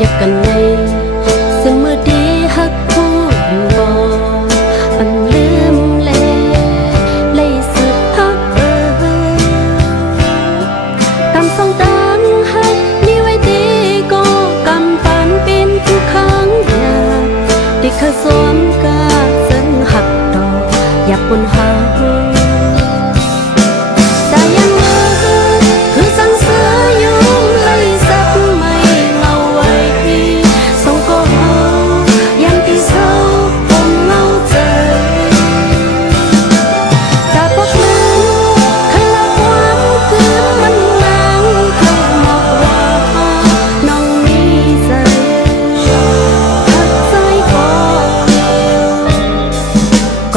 อยากกันในเสมอดีฮักผู้อยู่บ่อันลืมเลยสุดฮักกำสองตังฮักนี่ไว้ดีก็กำปานเป็นผู้ค้างยาที่เคยสวมกาซึ่งหักดอกอยากบนหา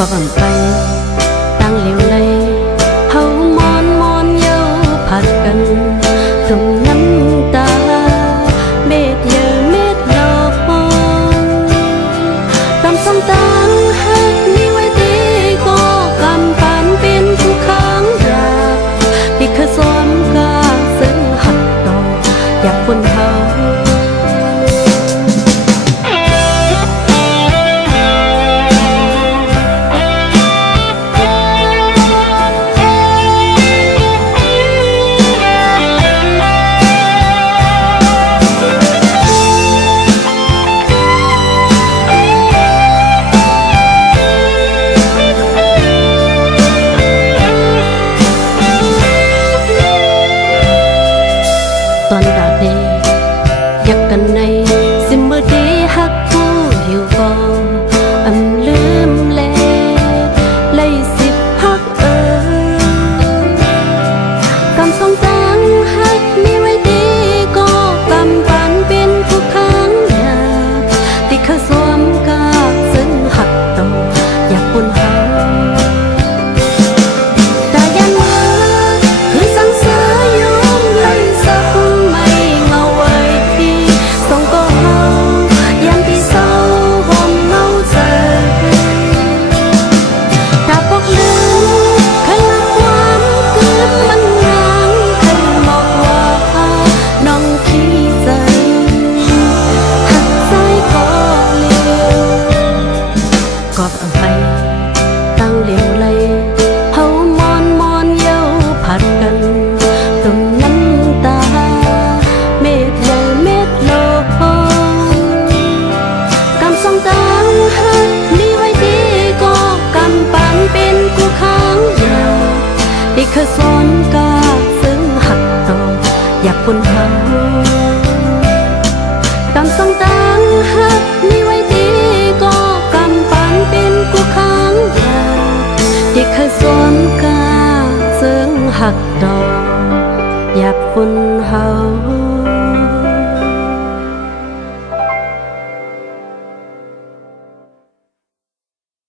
ก็กำไปตั้งเหลวเลยเฮามอนเย้าผัดกันตุ่มน้ำตาเม็ดเยอะเม็ดหลอกตำสองตังฮักนี่ไว้ดีก็กำปานเป็นผู้ค้างยาที่เคยสวมกาซึ่งหักดอกอยากคนเฮาตอนดาเดอยากกันในสิมือดีฮักผู้อยู่บ่อำลืมเลยสิฮักกำสองตังฮักนี่ไว้ดีก็กำปานเป็นผู้ค้างยาที่เคยสวมกาซึ่งหักต่ออยากบนหากอบเอาไปตั้งเหลวไหลเฮามอนเย้าผัดกันตุ่มน้ำตาเม็ดใหญ่เม็ดโลกำสองตังฮักนี่ไว้ดีก็กำปานเป็นกูค้างยาที่เคยสวมกาซึ่งหักต่ออยากคนเฮากำสองตังฮักนี่ไว้ดีก็กำปานเป็นกูค้างยาที่เคยสวมกาซึ่งหักดอกอยากคนเฮา